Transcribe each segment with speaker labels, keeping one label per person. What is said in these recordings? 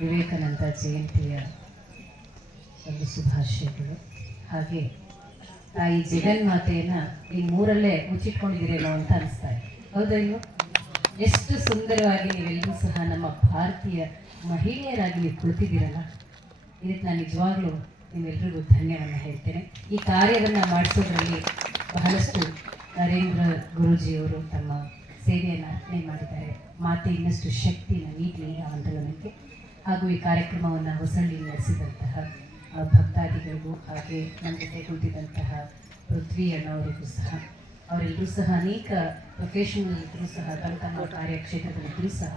Speaker 1: ವಿವೇಕಾನಂದ ಜಯಂತಿಯ ಒಂದು ಶುಭಾಶಯಗಳು. ಹಾಗೆ ತಾಯಿ ಜಗನ್ಮಾತೆಯನ್ನ ಈ ಮೂರಲ್ಲೇ ಮುಚ್ಚಿಟ್ಕೊಂಡಿದ್ದೀರೇನೋ ಅಂತ ಅನಿಸ್ತಾ ಇದೆ. ಹೌದಾ ಇಲ್ವೋ? ಎಷ್ಟು ಸುಂದರವಾಗಿ ನೀವೆಲ್ಲರೂ ಸಹ ನಮ್ಮ ಭಾರತೀಯ ಮಹಿಳೆಯರಾಗಿ ನೀವು ಕುಳಿತಿದ್ದೀರಲ್ಲ ಇದಕ್ಕೆ ನಾನು ನಿಜವಾಗ್ಲೂ ನಿಮ್ಮೆಲ್ಲರಿಗೂ ಧನ್ಯವಾದ ಹೇಳ್ತೇನೆ. ಈ ಕಾರ್ಯವನ್ನು ಮಾಡಿಸೋದ್ರಲ್ಲಿ ಬಹಳಷ್ಟು ನರೇಂದ್ರ ಗುರೂಜಿಯವರು ತಮ್ಮ ಸೇವೆಯನ್ನು ಅರ್ಪಣೆ ಮಾಡಿದ್ದಾರೆ. ಮಾತೆ ಇನ್ನಷ್ಟು ಶಕ್ತಿನ ನೀಡಲಿ ಆಂದೋಲನಕ್ಕೆ ಹಾಗೂ ಈ ಕಾರ್ಯಕ್ರಮವನ್ನು ಹೊಸಳ್ಳಿ ನಡೆಸಿದಂತಹ ಭಕ್ತಾದಿಗಳಿಗೂ ಹಾಗೆ ನಮ್ಮ ಜೊತೆ ಕುಳಿತಿದ್ದಂತಹ ಪೃಥ್ವಿ ಅಣ್ಣವರಿಗೂ ಸಹ ಅವರೆಲ್ಲರೂ ಸಹ ಅನೇಕ ಪ್ರೊಫೆಷನಲ್ ಇದ್ರೂ ಸಹ ತಮ್ಮ ತಮ್ಮ ಕಾರ್ಯಕ್ಷೇತ್ರದಲ್ಲಿದ್ದರೂ ಸಹ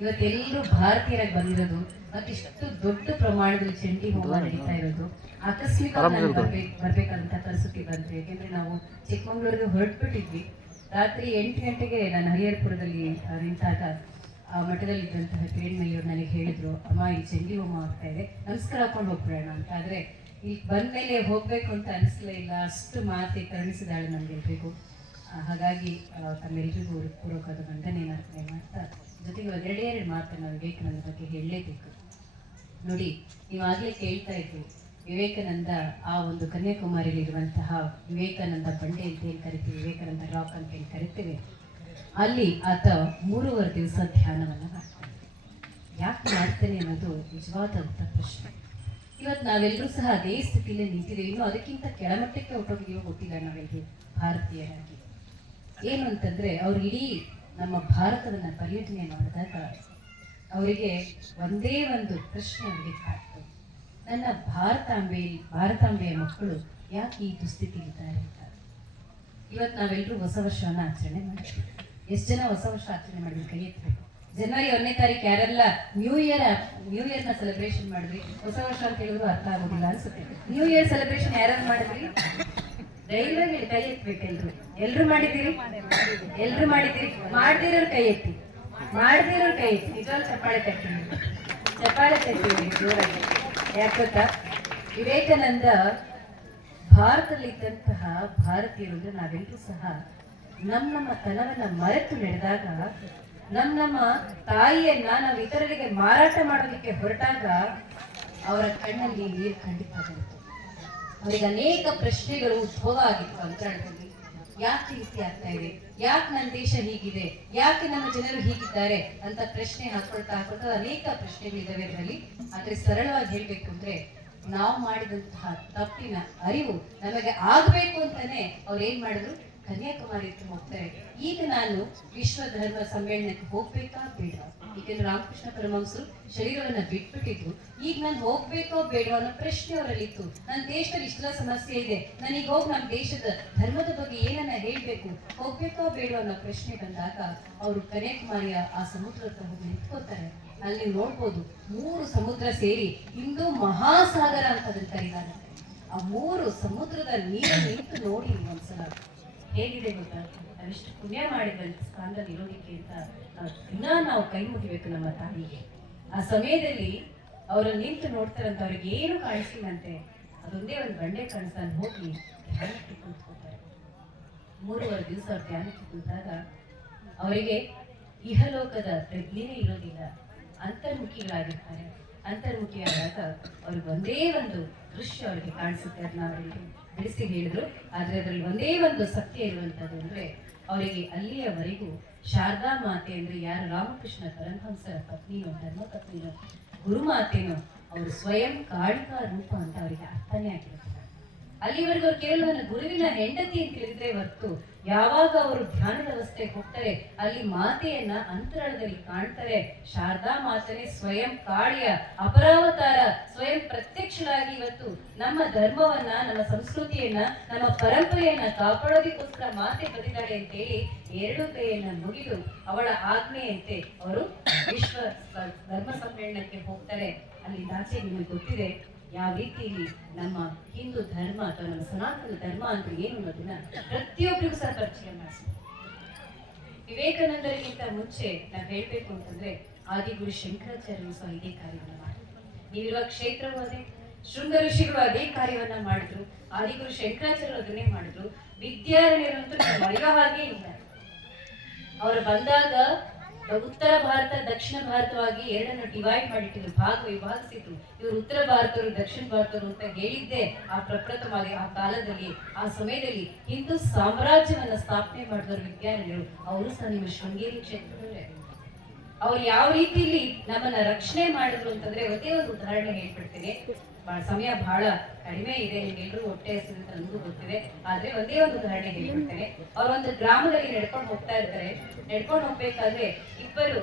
Speaker 1: ಇವತ್ತೆಲ್ಲರೂ ಭಾರತೀಯರಾಗಿ ಬಂದಿರೋದು ಮತ್ತಿಷ್ಟು ದೊಡ್ಡ ಪ್ರಮಾಣದಲ್ಲಿ ಚಂಡಿ ಹೋಮ ನಡೀತಾ ಇರೋದು ಆಕಸ್ಮಿಕವಾಗಿ ಬರ್ಬೇಕು ಬರ್ಬೇಕಂತ ಕನಸುತ್ತಿ ಬಂತು ಯಾಕೆಂದ್ರೆ ನಾವು ಚಿಕ್ಕಮಂಗ್ಳೂರಿಗೆ ಹೊರಟ್ಬಿಟ್ಟಿದ್ವಿ. ರಾತ್ರಿ ಎಂಟು ಗಂಟೆಗೆ ನಾನು ಹರಿಹರಪುರದಲ್ಲಿ ನಿಂತಾಗ ಆ ಮಠದಲ್ಲಿದ್ದಂತಹ ಕಿರಣ್ಮಯ್ಯವ್ರು ನನಗೆ ಹೇಳಿದ್ರು, ಅಮ್ಮ ಈ ಚಂಡಿ ಹೋಮ ಆಗ್ತಾ ಇದೆ, ನಮಸ್ಕಾರ ಹಾಕೊಂಡು ಹೋಗ್ಬಿಡೋಣ ಅಂತ. ಆದರೆ ಇಲ್ಲಿ ಬಂದ್ಮೇಲೆ ಹೋಗಬೇಕು ಅಂತ ಅನಿಸ್ಲೇ ಇಲ್ಲ, ಅಷ್ಟು ಮಾತೆ ಕರುಣಿಸಿದಾಳೆ ನಮಗೆಲ್ರಿಗೂ ಹಾಗಾಗಿ ತಮ್ಮೆಲ್ರಿಗೂ ಪೂರ್ವಕವಾದ ವಂದನೆಯನ್ನು ಅರ್ಪಣೆ ಅಂತ. ಜೊತೆಗೆ ಒಂದೆರಡೇ ಎರಡು ಮಾತನ್ನು ವಿವೇಕಾನಂದ ಬಗ್ಗೆ ಹೇಳಲೇಬೇಕು? ನೋಡಿ, ನೀವು ಆಗಲೇ ಕೇಳ್ತಾ ಇದ್ರು, ವಿವೇಕಾನಂದ ಆ ಒಂದು ಕನ್ಯಾಕುಮಾರಿಯಲ್ಲಿರುವಂತಹ ವಿವೇಕಾನಂದ ಬಂಡೆ ಅಂತ ಏನು ಕರಿತೀವಿ, ವಿವೇಕಾನಂದ ರಾಕ್ ಅಂತ ಏನು ಕರಿತೇವೆ? ಅಲ್ಲಿ ಆತ ಮೂರುವರೆ ದಿವಸ ಧ್ಯಾನವನ್ನು ಮಾಡ್ತಾನೆ. ಯಾಕೆ ಮಾಡ್ತಾನೆ ಅನ್ನೋದು ನಿಜವಾದಂಥ ಪ್ರಶ್ನೆ. ಇವತ್ತು ನಾವೆಲ್ಲರೂ ಸಹ ಅದೇ ಸ್ಥಿತಿಯಲ್ಲಿ ನಿಂತಿದ್ದೀವಿ. ಇನ್ನು ಅದಕ್ಕಿಂತ ಕೆಳಮಟ್ಟಕ್ಕೆ ಹೊಟ್ಟೋಗಿದೆಯೋ ಗೊತ್ತಿಲ್ಲ ನಾವೆಲ್ಲರೂ ಭಾರತೀಯರಾಗಿ. ಏನು ಅಂತಂದ್ರೆ, ಅವ್ರು ಇಡೀ ನಮ್ಮ ಭಾರತವನ್ನು ಪರ್ಯಟನೆ ಮಾಡಿದಾಗ ಅವರಿಗೆ ಒಂದೇ ಒಂದು ಪ್ರಶ್ನೆ ಅವರಿಗೆ ಕಾಡ್ತು ನನ್ನ ಭಾರತಾಂಬೆ, ಭಾರತಾಂಬೆಯ ಮಕ್ಕಳು ಯಾಕೆ ಈ ದುಸ್ಥಿತಿಗಿದ್ದಾರೆ ಅಂತ. ಇವತ್ತು ನಾವೆಲ್ಲರೂ ಹೊಸ ವರ್ಷವನ್ನು ಆಚರಣೆ ಮಾಡ್ತೀವಿ. ಎಷ್ಟು ಜನ ಹೊಸ ವರ್ಷ ಆಚರಣೆ ಮಾಡಿದ್ರು? ಕೈ ಎತ್ತಬೇಕು ಜನವರಿ ಒಂದನೇ ತಾರೀಕು ಯಾರೆಲ್ಲ ನ್ಯೂ ಇಯರ್ ನ್ಯೂ ಇಯರ್ನ ಸೆಲೆಬ್ರೇಷನ್ ಮಾಡಿದ್ರಿ? ಹೊಸ ವರ್ಷ ಅಂತ ಹೇಳಿದ್ರು ಅರ್ಥ ಆಗೋದಿಲ್ಲ ಅನ್ಸುತ್ತೆ. ನ್ಯೂ ಇಯರ್ ಸೆಲೆಬ್ರೇಷನ್ ಯಾರು ಮಾಡಿದ್ರಿ? ಧೈರ್ಯವಾಗಿ ಕೈ ಎತ್ತಬೇಕು ಎಲ್ರು. ಎಲ್ರು ಮಾಡಿದ್ದೀರಿ? ಎಲ್ರು ಮಾಡಿದ್ದೀರಿ? ಮಾಡ್ದಿರೋರು ಕೈ ಎತ್ತಿ. ಮಾಡ್ದಿರೋರು ಕೈ ಎತ್ತಿ. ನಿಜವಾಗ್ಲೂ ಚಪ್ಪಾಳೆ ತಟ್ಟಿ ಚಪ್ಪಾಳೆ ತಟ್ಟಿ ಜೋರಾಗಿ. ಯಾಕೆ ಗೊತ್ತಾ? ವಿವೇಕಾನಂದ ಭಾರತದಲ್ಲಿದ್ದಂತಹ ಭಾರತೀಯರು ಅಂದ್ರೆ ನಾವೆಲ್ಲರೂ ಸಹ ನಮ್ಮ ನಮ್ಮ ತನವನ್ನ ಮರೆತು ನಡೆದಾಗ ನಮ್ಮ ನಮ್ಮ ತಾಯಿಯನ್ನ ನಾವು ಇತರರಿಗೆ ಮಾರಾಟ ಮಾಡೋದಕ್ಕೆ ಹೊರಟಾಗ ಅವರ ಕಣ್ಣಲ್ಲಿ ನೀರು ಖಂಡಿತ ಅವರಿಗೆ ಅನೇಕ ಪ್ರಶ್ನೆಗಳು ಉದ್ಭವ ಆಗಿತ್ತು ಅಂತರಾಳದಲ್ಲಿ ಯಾಕೆ ರೀತಿ ಆಗ್ತಾ ಇದೆ? ಯಾಕೆ ನನ್ನ ದೇಶ ಹೀಗಿದೆ? ಯಾಕೆ ನಮ್ಮ ಜನರು ಹೀಗಿದ್ದಾರೆ ಅಂತ ಪ್ರಶ್ನೆ ಹಾಕೊಳ್ತಾ ಹಾಕೊಳ್ತಾ ಅನೇಕ ಪ್ರಶ್ನೆಗಳಿದ್ದಾವೆ ಅದರಲ್ಲಿ ಆದ್ರೆ ಸರಳವಾಗಿ ಹೇಳ್ಬೇಕು ಅಂದ್ರೆ, ನಾವು ಮಾಡಿದಂತಹ ತಪ್ಪಿನ ಅರಿವು ನಮಗೆ ಆಗ್ಬೇಕು ಅಂತಾನೆ ಅವ್ರು ಏನ್ ಮಾಡಿದ್ರು? ಕನ್ಯಾಕುಮಾರಿ ಹೋಗ್ತಾರೆ. ಈಗ ನಾನು ವಿಶ್ವ ಧರ್ಮ ಸಮ್ಮೇಳನಕ್ಕೆ ಹೋಗ್ಬೇಕಾ ಬೇಡ ಈಗಿನ ರಾಮಕೃಷ್ಣ ಪರಮಹಂಸರು ಶರೀರವನ್ನ ಬಿಟ್ಬಿಟ್ಟಿದ್ರು. ಈಗ ನಾನು ಹೋಗ್ಬೇಕೋ ಬೇಡವೋ ಅನ್ನೋ ಪ್ರಶ್ನೆ ಅವರಲ್ಲಿತ್ತು. ನನ್ನ ದೇಶದಲ್ಲಿ ಇಷ್ಟೆಲ್ಲ ಸಮಸ್ಯೆ ಇದೆ. ನನಗೆ ಹೋಗಿ ನಮ್ಮ ದೇಶದ ಧರ್ಮದ ಬಗ್ಗೆ ಏನನ್ನ ಹೇಳ್ಬೇಕು, ಹೋಗ್ಬೇಕೋ ಬೇಡವೋ ಅನ್ನೋ ಪ್ರಶ್ನೆ ಬಂದಾಗ ಅವರು ಕನ್ಯಾಕುಮಾರಿಯ ಆ ಸಮುದ್ರ ಹತ್ರ ಹೋಗಿ ನಿಂತ್ಕೋತಾರೆ ಅಲ್ಲಿ ನೋಡ್ಬೋದು, ಮೂರು ಸಮುದ್ರ ಸೇರಿ ಇಂದು ಮಹಾಸಾಗರ ಅಂತ ಅದನ್ನ ಕರೀತಾರೆ. ಆ ಮೂರು ಸಮುದ್ರದ ನೀರು ನಿಂತು ನೋಡಿ ಒಂದ್ಸಲ. ಹೇಗಿದೆ ಗೊತ್ತಾ? ನಾವೆಷ್ಟು ಪುಣ್ಯ ಮಾಡಿದ ಸ್ಥಾನದಲ್ಲಿ ಇರೋದಕ್ಕೆ ಅಂತ ನಾವು ದಿನ ನಾವು ಕೈ ಮುಗಿಬೇಕು ನಮ್ಮ ತಾಯಿಗೆ. ಆ ಸಮಯದಲ್ಲಿ ಅವರು ನಿಂತು ನೋಡ್ತಾರಂತ ಅವ್ರಿಗೆ ಏನು ಕಾಣಿಸಿಲ್ಲಂತೆ, ಅದೊಂದೇ ಒಂದು ಬಂಡೆ ಕಾಣಿಸ್ತಾನೆ ಹೋಗಿ ಧ್ಯಾನಕ್ಕೆ ಕುಂತ್ಕೋತಾರೆ. ಮೂರುವರೆ ದಿವಸ ಅವ್ರು ಧ್ಯಾನಕ್ಕೆ ಕುಳಿತಾಗ ಅವರಿಗೆ ಇಹಲೋಕದ ಪ್ರಜ್ಞೆನೇ ಇರೋದಿಲ್ಲ. ಅಂತರ್ಮುಖಿಗಳಾಗಿರ್ತಾರೆ. ಅಂತರ್ಮುಖಿಯಾದಾಗ ಅವ್ರಿಗೆ ಒಂದೇ ಒಂದು ದೃಶ್ಯ ಅವರಿಗೆ ಕಾಣಿಸುತ್ತೆ, ಅದನ್ನ ಅವರಿಗೆ ಬಿಡಿಸಿ ಹೇಳಿದ್ರು. ಆದ್ರೆ ಅದರಲ್ಲಿ ಒಂದೇ ಒಂದು ಸತ್ಯ ಇರುವಂಥದ್ದು ಅಂದ್ರೆ ಅವರಿಗೆ ಅಲ್ಲಿಯವರೆಗೂ ಶಾರದಾ ಮಾತೆ ಅಂದ್ರೆ ಯಾರು? ರಾಮಕೃಷ್ಣ ಪರಮಹಂಸರ ಧರ್ಮ ಪತ್ನಿನೋ ಗುರುಮಾತೇನೋ, ಅವರು ಸ್ವಯಂ ಕಾಳಿಕಾ ರೂಪ ಅಂತ ಅವರಿಗೆ ಅರ್ಥನೇ ಆಗಿರುತ್ತೆ. ಅಲ್ಲಿವರೆಗೂ ಕೇವಲ ಗುರುವಿನ ಹೆಂಡತಿ ಅಂತ ತಿಳಿದ್ರೆ ಹೊರತು ಯಾವಾಗ ಅವರು ಧ್ಯಾನದ ಅವಸ್ಥೆಗೆ ಹೋಗ್ತಾರೆ ಅಲ್ಲಿ ಮಾತೆಯನ್ನ ಅಂತರಾಳದಲ್ಲಿ ಕಾಣ್ತಾರೆ. ಶಾರದಾ ಮಾತನೆ ಸ್ವಯಂ ಕಾಳಿಯ ಅಪರಾವತಾರ, ಸ್ವಯಂ ಪ್ರತ್ಯಕ್ಷರಾಗಿ ಇವತ್ತು ನಮ್ಮ ಧರ್ಮವನ್ನ, ನಮ್ಮ ಸಂಸ್ಕೃತಿಯನ್ನ, ನಮ್ಮ ಪರಂಪರೆಯನ್ನ ಕಾಪಾಡೋದಕ್ಕೋಸ್ಕರ ಮಾತೆ ಬಂದಿದ್ದಾಳೆ ಅಂತ ಹೇಳಿ ಎರಡು ಕೈಯನ್ನ ಮುಗಿದು ಅವಳ ಆಜ್ಞೆಯಂತೆ ಅವರು ವಿಶ್ವ ಧರ್ಮ ಸಮ್ಮೇಳನಕ್ಕೆ ಹೋಗ್ತಾರೆ. ಅಲ್ಲಿ ನಾಚೆ ನಿಮಗೆ ಗೊತ್ತಿದೆ. ಯಾವ ರೀತಿಯಲ್ಲಿ ನಮ್ಮ ಹಿಂದೂ ಧರ್ಮ ಅಥವಾ ನಮ್ಮ ಸನಾತನ ಧರ್ಮ ಅಂತ ಏನು ಅನ್ನೋದನ್ನ ಪ್ರತಿಯೊಬ್ಬರಿಗೂ ಸಹ ಪರಿಚಯ ಮಾಡಿಸ್ಬೇಕು ವಿವೇಕಾನಂದರಿಗಿಂತ ಮುಂಚೆ ನಾವು ಹೇಳ್ಬೇಕು ಅಂತಂದ್ರೆ ಆದಿಗುರು ಶಂಕರಾಚಾರ್ಯರು ಸಹ ಇದೇ ಕಾರ್ಯವನ್ನು ಮಾಡಿದ್ರು. ನೀವಿರುವ ಕ್ಷೇತ್ರವೂ ಅದೇ, ಶೃಂಗ ಋಷಿಗಳು ಅದೇ ಕಾರ್ಯವನ್ನ ಮಾಡಿದ್ರು, ಆದಿಗುರು ಶಂಕರಾಚಾರ್ಯರು ಅದನ್ನೇ ಮಾಡಿದ್ರು ವಿದ್ಯಾರಣ್ಯರಂತೂ ಮರೆಯೋ ಹಾಗೆ ಇಲ್ಲ. ಅವರು ಬಂದಾಗ ಉತ್ತರ ಭಾರತ, ದಕ್ಷಿಣ ಭಾರತವಾಗಿ ಎರಡನ್ನು ಡಿವೈಡ್ ಮಾಡಿಟ್ಟಿದ್ರು ಭಾಗ ವಿಭಾಗಿಸಿದ್ರು ಇವರು ಉತ್ತರ ಭಾರತರು ದಕ್ಷಿಣ ಭಾರತರು ಅಂತ ಹೇಳಿದ್ದೆ ಆ ಪ್ರಪ್ರಥಮವಾಗಿ ಆ ಕಾಲದಲ್ಲಿ, ಆ ಸಮಯದಲ್ಲಿ ಹಿಂದೂ ಸಾಮ್ರಾಜ್ಯವನ್ನ ಸ್ಥಾಪನೆ ಮಾಡಿದವರು ವಿಜ್ಞಾನಿಗಳು ಅವರು ಸಹ ನಿಮ್ಮ ಶೃಂಗೇರಿ ಕ್ಷೇತ್ರದಲ್ಲೇ. ಅವ್ರು ಯಾವ ರೀತಿಯಲ್ಲಿ ನಮ್ಮನ್ನ ರಕ್ಷಣೆ ಮಾಡಿದ್ರು ಅಂತಂದ್ರೆ ಒಂದೇ ಒಂದು ಉದಾಹರಣೆ ಹೇಳ್ಬಿಡ್ತೀನಿ. ಸಮಯ ಬಹಳ ಕಡಿಮೆ ಇದೆ ನಿಮ್ಗೆಲ್ರೂ ಹೊಟ್ಟೆ ಹಸಿರು ಅಂತ ಗೊತ್ತಿದೆ. ಆದ್ರೆ ಒಂದೇ ಒಂದು ಉದಾಹರಣೆ ಅವ್ರ ಒಂದು ಗ್ರಾಮದಲ್ಲಿ ನಡ್ಕೊಂಡು ಹೋಗ್ತಾ ಇರ್ತಾರೆ. ನಡ್ಕೊಂಡು ಹೋಗ್ಬೇಕಾದ್ರೆ ಇಬ್ಬರು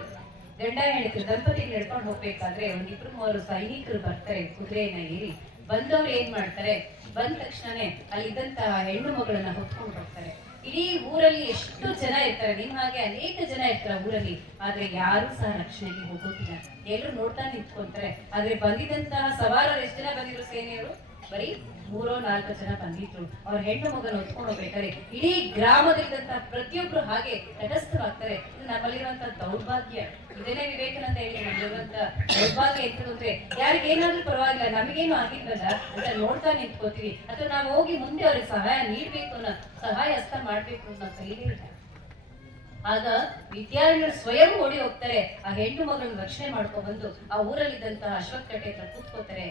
Speaker 1: ಗಂಡ ಹೆಂಡತಿ ದಂಪತಿ ನಡ್ಕೊಂಡು ಹೋಗ್ಬೇಕಾದ್ರೆ ಒಂದಿಬ್ರು ಮೂವರು ಸೈನಿಕರು ಬರ್ತಾರೆ ಕುದುರೆಯನ್ನ ಏರಿ. ಬಂದವ್ರು ಏನ್ ಮಾಡ್ತಾರೆ? ಬಂದ ತಕ್ಷಣನೇ ಅಲ್ಲಿದ್ದಂತಹ ಹೆಣ್ಣು ಮಗಳನ್ನ ಹೊತ್ಕೊಂಡು ಬರ್ತಾರೆ ಇಡೀ ಊರಲ್ಲಿ ಎಷ್ಟು ಜನ ಇರ್ತಾರೆ, ನಿಮ್ಮ ಹಾಗೆ ಅನೇಕ ಜನ ಇರ್ತಾರೆ ಊರಲ್ಲಿ, ಆದ್ರೆ ಯಾರು ಸಹ ರಕ್ಷಣೆಗೆ ಹೋಗೋದಿಲ್ಲ. ಎಲ್ಲರೂ ನೋಡ್ತಾ ನಿಂತ್ಕೊಂತಾರೆ. ಆದ್ರೆ ಬಂದಿದಂತಹ ಸವಾರರು, ಎಷ್ಟು ಜನ ಬಂದಿದ್ರು ಸೇನೆಯವರು? ಬರೀ ಮೂರೋ ನಾಲ್ಕು ಜನ ಬಂದಿದ್ರು. ಅವ್ರ ಹೆಣ್ಣು ಮಗನ ಹೊತ್ಕೊಂಡು ಹೋಗ್ಬೇಕಾದ್ರೆ ಇಡೀ ಗ್ರಾಮದಲ್ಲಿದ್ದಂತ ಪ್ರತಿಯೊಬ್ರು ಹಾಗೆ ತಟಸ್ಥವಾಗ್ತಾರೆ ಇದು ನಮ್ಮಲ್ಲಿರುವಂತಹ ದೌರ್ಭಾಗ್ಯ. ಇದನ್ನೇ ವಿವೇಕಾನಂದ ಹೇಳಿ ನಮ್ಮಲ್ಲಿರುವಂತ ದೌರ್ಭಾಗ್ಯ ಅಂದ್ರೆ ಯಾರಿಗೆ ಏನಾದ್ರೂ ಪರವಾಗಿಲ್ಲ, ನಮಗೇನು ಆಗಿಲ್ವಲ್ಲ ಅಂತ ನೋಡ್ತಾ ನಿಂತ್ಕೋತೀವಿ. ಅಥವಾ ನಾವು ಹೋಗಿ ಮುಂದೆ ಅವ್ರಿಗೆ ಸಹಾಯ ನೀಡ್ಬೇಕು ಅನ್ನೋ ಸಹಾಯ ಹಸ್ತ ಮಾಡ್ಬೇಕು ಅಂತ ಇಲ್ಲ. ಆಗ ವಿದ್ಯಾರ್ಥಿಗಳು ಸ್ವಯಂ ಓಡಿ ಹೋಗ್ತಾರೆ. ಆ ಹೆಣ್ಣು ಮಗಳನ್ನ ರಕ್ಷಣೆ ಮಾಡ್ಕೊ ಬಂದು ಆ ಊರಲ್ಲಿದ್ದಂತಹ ಅಶ್ವತ್ಥ ಕಟ್ಟೆ ಹತ್ರ ಕೂತ್ಕೋತಾರೆ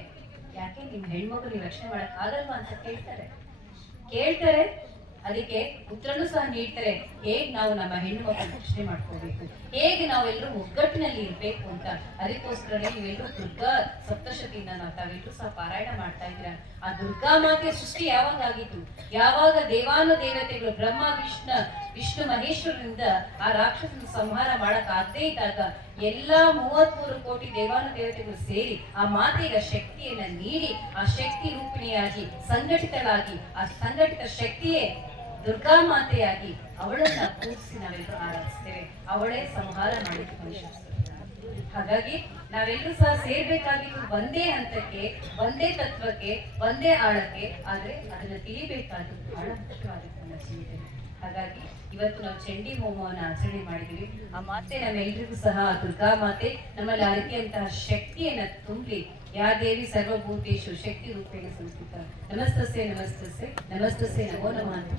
Speaker 1: ಯಾಕೆ ನಿಮ್ಮ ಹೆಣ್ಮಗು ನೀವು ರಕ್ಷಣೆ ಮಾಡಕ್ ಅಂತ ಕೇಳ್ತಾರೆ. ಕೇಳ್ತಾರೆ ಅದಕ್ಕೆ ಉತ್ತರನೂ ಸಹ ನೀಡ್ತಾರೆ. ಹೇಗ್ ನಾವು ನಮ್ಮ ಹೆಣ್ಣು ಮಕ್ಕಳ ರಕ್ಷಣೆ ಮಾಡ್ಕೋಬೇಕು ಹೇಗೆ ನಾವೆಲ್ಲರೂ ಒಗ್ಗಟ್ಟಿನಲ್ಲಿ ಇರ್ಬೇಕು ಅಂತ? ಅದಕ್ಕೋಸ್ಕರನೇ ನೀವೆಲ್ಲರೂ ದುರ್ಗಾ ಸಪ್ತಶತಿಯಿಂದ ನಾವು ತಾವೆಲ್ಲರೂ ಸಹ ಪಾರಾಯಣ ಮಾಡ್ತಾ ಇದ್ದೀರಾ? ಆ ದುರ್ಗಾ ಮಾತೆ ಸೃಷ್ಟಿ ಯಾವಾಗ ಆಗಿತ್ತು ಯಾವಾಗ ದೇವಾನು ದೇವತೆಗಳು ಬ್ರಹ್ಮ, ವಿಷ್ಣು ವಿಷ್ಣು, ಮಹೇಶ್ವರರಿಂದ ಆ ರಾಕ್ಷಸನ ಸಂಹಾರ ಮಾಡಕ್ ಆಗದೇ ಇದ್ದಾಗ ಎಲ್ಲಾ ಮೂವತ್ಮೂರು ಕೋಟಿ ದೇವಾನು ದೇವತೆಗಳು ಸೇರಿ ಆ ಮಾತೆಯ ಶಕ್ತಿಯನ್ನ ನೀಡಿ, ಆ ಶಕ್ತಿ ರೂಪಿಣಿಯಾಗಿ, ಸಂಘಟಿತಳಾಗಿ, ಆ ಸಂಘಟಿತ ಶಕ್ತಿಯೇ ದುರ್ಗಾ ಮಾತೆಯಾಗಿ ಅವಳನ್ನ ಕೂರಿಸಿ ನಾವೆಲ್ಲರೂ ಆರಾಧಿಸ್ತೇವೆ. ಅವಳೇ ಸಂಹಾರ ಮಾಡಿದ್ದು ಹಾಗಾಗಿ ನಾವೆಲ್ಲರೂ ಸಹ ಸೇರ್ಬೇಕಾಗಿದ್ದು ಒಂದೇ ಹಂತಕ್ಕೆ, ಒಂದೇ ತತ್ವಕ್ಕೆ, ಒಂದೇ ಆಳಕ್ಕೆ, ಆದ್ರೆ ಅದನ್ನ ತಿಳಿಬೇಕಾದ್ದು ಬಹಳ ಮುಖ್ಯವಾಗಿತ್ತು ನಮ್ಮ ಜೀವಿತದಲ್ಲಿ ಹಾಗಾಗಿ ಇವತ್ತು ನಾವು ಚಂಡಿ ಹೋಮವನ್ನು ಆಚರಣೆ ಮಾಡಿದೀವಿ ಆ ಮಾತೆ ನಮ್ಮೆಲ್ರಿಗೂ ಸಹ ದುರ್ಗಾ ಮಾತೆ ನಮ್ಮಲ್ಲಿ ಆ ರೀತಿಯಂತಹ ಶಕ್ತಿಯನ್ನ ತುಂಬಿ ಯಾ ದೇವಿ ಸರ್ವಭೂತೇಶು ಶಕ್ತಿ ರೂಪೇಣ ಸಂಸ್ಕೃತ. ನಮಸ್ತಸ್ಸೆ ನಮಸ್ತಸ್ಸೆ ನಮಸ್ತಸ್ಸೆ, ನಮೋ ನಮ ಅಂತ.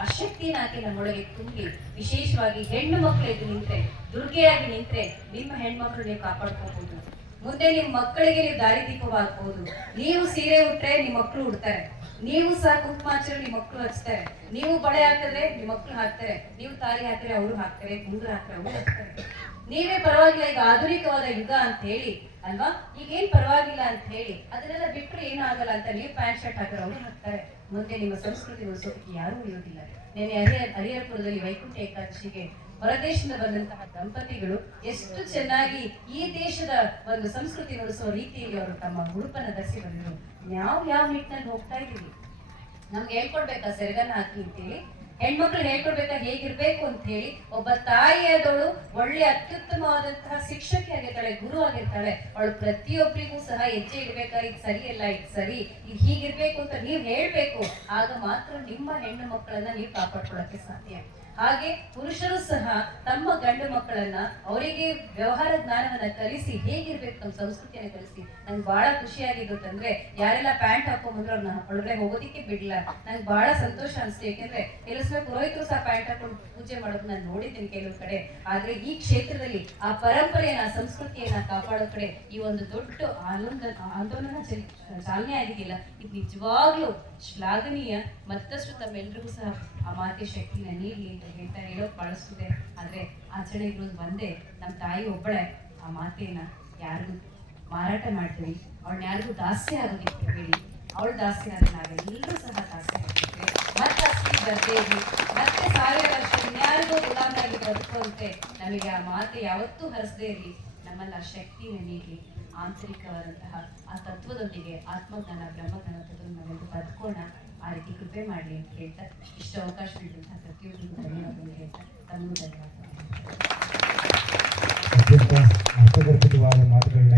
Speaker 1: ಆ ಶಕ್ತಿನ ಆಕೆ ನಮ್ಮೊಳಗೆ ತುಂಬಿ ವಿಶೇಷವಾಗಿ ಹೆಣ್ಣು ಮಕ್ಕಳು ಎದ್ದು ನಿಂತೆ ದುರ್ಗೆಯಾಗಿ ನಿಂತೆ ನಿಮ್ಮ ಹೆಣ್ಮಕ್ಳು ನೀವು ಕಾಪಾಡ್ಕೋಬಹುದು ಮುಂದೆ ನಿಮ್ಮ ಮಕ್ಕಳಿಗೆ ನೀವು ದಾರಿದೀಪವಾಗಬಹುದು ನೀವು ಸೀರೆ ಉಟ್ರೆ ನಿಮ್ಮ ಮಕ್ಕಳು ಉಡ್ತಾರೆ. ನೀವು ಸಹ ಕುಂಕುಮ ಹಚ್ಚಿದ್ರೆ ನಿಮ್ಮ ಮಕ್ಕಳು ಹಚ್ತಾರೆ. ನೀವು ಬಳೆ ಹಾಕಿದ್ರೆ ನಿಮ್ಮ ಮಕ್ಕಳು ಹಾಕ್ತಾರೆ. ನೀವು ತಾಳಿ ಹಾಕಿದ್ರೆ ಅವರು ಹಾಕ್ತಾರೆ ಗುಂಡು ಹಾಕ್ತಾರೆ, ಅವರು ಹಾಕ್ತಾರೆ. ನೀವೇ ಪರವಾಗಿಲ್ಲ, ಈಗ ಆಧುನಿಕವಾದ ಯುಗ ಅಂತ ಹೇಳಿ, ಅಲ್ವಾ? ಈಗ ಏನ್ ಪರವಾಗಿಲ್ಲ ಅಂತ ಹೇಳಿ, ಅದನ್ನೆಲ್ಲ ಬಿಟ್ಟರೆ ಏನಾಗಲ್ಲ ಅಂತ ನೀವು ಪ್ಯಾಂಟ್ ಶರ್ಟ್ ಹಾಕೋರು ಅವರು ಹಾಕ್ತಾರೆ. ಮುಂದೆ ನಿಮ್ಮ ಸಂಸ್ಕೃತಿ ಉಳಿಸೋದಕ್ಕೆ ಯಾರೂ ಇರೋದಿಲ್ಲ. ನೆನೆ ಹರಿಯ ಹರಿಹರಪುರದಲ್ಲಿ ವೈಕುಂಠ ಏಕಾದಶಿಗೆ ಹೊರದೇಶದಿಂದ ಬಂದಂತಹ ದಂಪತಿಗಳು ಎಷ್ಟು ಚೆನ್ನಾಗಿ ಈ ದೇಶದ ಒಂದು ಸಂಸ್ಕೃತಿ ಉಳಿಸುವ ರೀತಿಯಲ್ಲಿ ಅವರು ತಮ್ಮ ಹುಡುಪನ ಧರಿಸಿ ಬಂದರು. ನಾವು ಯಾವ ನಿಟ್ಟಿನಲ್ಲಿ ಹೋಗ್ತಾ ಇದ್ದೀವಿ? ನಮ್ಗೆ ಹೇಳ್ಕೊಡ್ಬೇಕಾ ಸೆರಗನ್ನ ಹಾಕಿ ಅಂತೇಳಿ? ಹೆಣ್ಮಕ್ಳು ಹೇಳ್ಕೊಡ್ಬೇಕಾ ಹೇಗಿರ್ಬೇಕು ಅಂತ ಹೇಳಿ ಒಬ್ಬ ತಾಯಿಯಾದವಳು ಒಳ್ಳೆ ಅತ್ಯುತ್ತಮವಾದಂತಹ ಶಿಕ್ಷಕಿ ಆಗಿರ್ತಾಳೆ, ಗುರು ಆಗಿರ್ತಾಳೆ, ಅವಳು ಪ್ರತಿಯೊಬ್ಬರಿಗೂ ಸಹ ಹೆಜ್ಜೆ ಇಡ್ಬೇಕಾ, ಇದು ಸರಿಯಲ್ಲ ಇದು ಸರಿ, ಇದು ಹೀಗಿರ್ಬೇಕು ಅಂತ ನೀವ್ ಹೇಳ್ಬೇಕು. ಆಗ ಮಾತ್ರ ನಿಮ್ಮ ಹೆಣ್ಣು ಮಕ್ಕಳನ್ನ ನೀವು ಕಾಪಾಡ್ಕೊಳಕ್ಕೆ ಸಾಧ್ಯ. ಹಾಗೆ ಪುರುಷರು ಸಹ ತಮ್ಮ ಗಂಡು ಮಕ್ಕಳನ್ನ ಅವರಿಗೆ ವ್ಯವಹಾರ ಜ್ಞಾನವನ್ನ ಕಲಿಸಿ ಹೇಗಿರ್ಬೇಕು ನಮ್ಮ ಸಂಸ್ಕೃತಿಯನ್ನು ಕಲಿಸಿ. ನಂಗೆ ಬಹಳ ಖುಷಿಯಾಗಿದ್ದು ಅಂತಂದ್ರೆ ಯಾರೆಲ್ಲ ಪ್ಯಾಂಟ್ ಹಾಕೊಂಡ್ಬಂದ್ರೆ ಅವ್ರನ್ನ ಒಳಗಡೆ ಹೋಗೋದಿಕ್ಕೆ ಬಿಡ್ಲ ನಂಗೆ ಬಹಳ ಸಂತೋಷ ಅನಿಸ್ತು. ಯಾಕೆಂದ್ರೆ ಕೆಲಸ ಪುರೋಹಿತರು ಸಹ ಪ್ಯಾಂಟ್ ಹಾಕೊಂಡು ಪೂಜೆ ಮಾಡೋದು ನಾನು ನೋಡಿದ್ದೀನಿ ಕೆಲವು ಕಡೆ. ಆದ್ರೆ ಈ ಕ್ಷೇತ್ರದಲ್ಲಿ ಆ ಪರಂಪರೆಯನ್ನ ಸಂಸ್ಕೃತಿಯನ್ನ ಕಾಪಾಡೋ ಕಡೆ ಈ ಒಂದು ದೊಡ್ಡ ಆನಂದ, ಆಂದೋಲನ ಚಲ್- ಚಾಲನೆ ಆಗಿದೆಯಲ್ಲ. ಇದು ನಿಜವಾಗ್ಲೂ ಶ್ಲಾಘನೀಯ, ಮತ್ತಷ್ಟು ತಮ್ಮೆಲ್ಲರಿಗೂ ಸಹ ಆ ಮಾತೆ ಶಕ್ತಿನ ನೀಡಲಿ ಅಂತ ಹೇಳ್ತಾ ಹೇಳೋದು ಬಳಸ್ತಿದೆ ಆದರೆ ಆಚರಣೆ ಇರೋದು ಒಂದೇ. ನಮ್ಮ ತಾಯಿ ಒಬ್ಬಳೆ. ಆ ಮಾತೇನ ಯಾರಿಗೂ ಮಾರಾಟ ಮಾಡ್ತೀವಿ ಅವಳನ್ನ ಯಾರಿಗೂ ದಾಸ್ಯ ಆಗೋದಿಕ್ಕೆ ಹೇಳಿ ಅವಳು ದಾಸ್ಯ ಆದ್ರೆ ನಾವೆಲ್ಲರೂ ಸಹ ದಾಸ್ಯ ಆಗ್ತಿದ್ವಿ ಮತ್ತೆ ಬರ್ದೇ ಇರ್ಲಿ ಮತ್ತೆ ಸಾವಿರ ವರ್ಷ ಇನ್ಯಾರಿಗೂ ಗುಲಾಮಾಗಿ ಬದುಕುವಂತೆ ನಮಗೆ ಆ ಮಾತೆ ಯಾವತ್ತೂ ಹರಿಸದೇ ಇರಲಿ. ನಮ್ಮಲ್ಲಿ ಆ ಶಕ್ತಿನ ನೀಡಲಿ ಆಂತರಿಕವಾದಂತಹ ಆ ತತ್ವದೊಂದಿಗೆ ಆತ್ಮಜ್ಞಾನ, ಬ್ರಹ್ಮಜ್ಞಾನ ತತ್ವವನ್ನು ನಾವೆಲ್ಲರೂ ಬದುಕೋಣ ಆ ರೀತಿ ಕೃಪೆ ಮಾಡಿ ಅಂತ ಹೇಳ್ತಾ ಇಷ್ಟು ಅವಕಾಶ ನೀಡಿದಂತಹ ಪ್ರತಿಯೊಬ್ಬರಿಗೂ ಧನ್ಯವಾದಗಳು ಹೇಳ್ತಾ ತಮಗೂ ಧನ್ಯವಾದಗಳು.
Speaker 2: ಮಾತುಗಳನ್ನ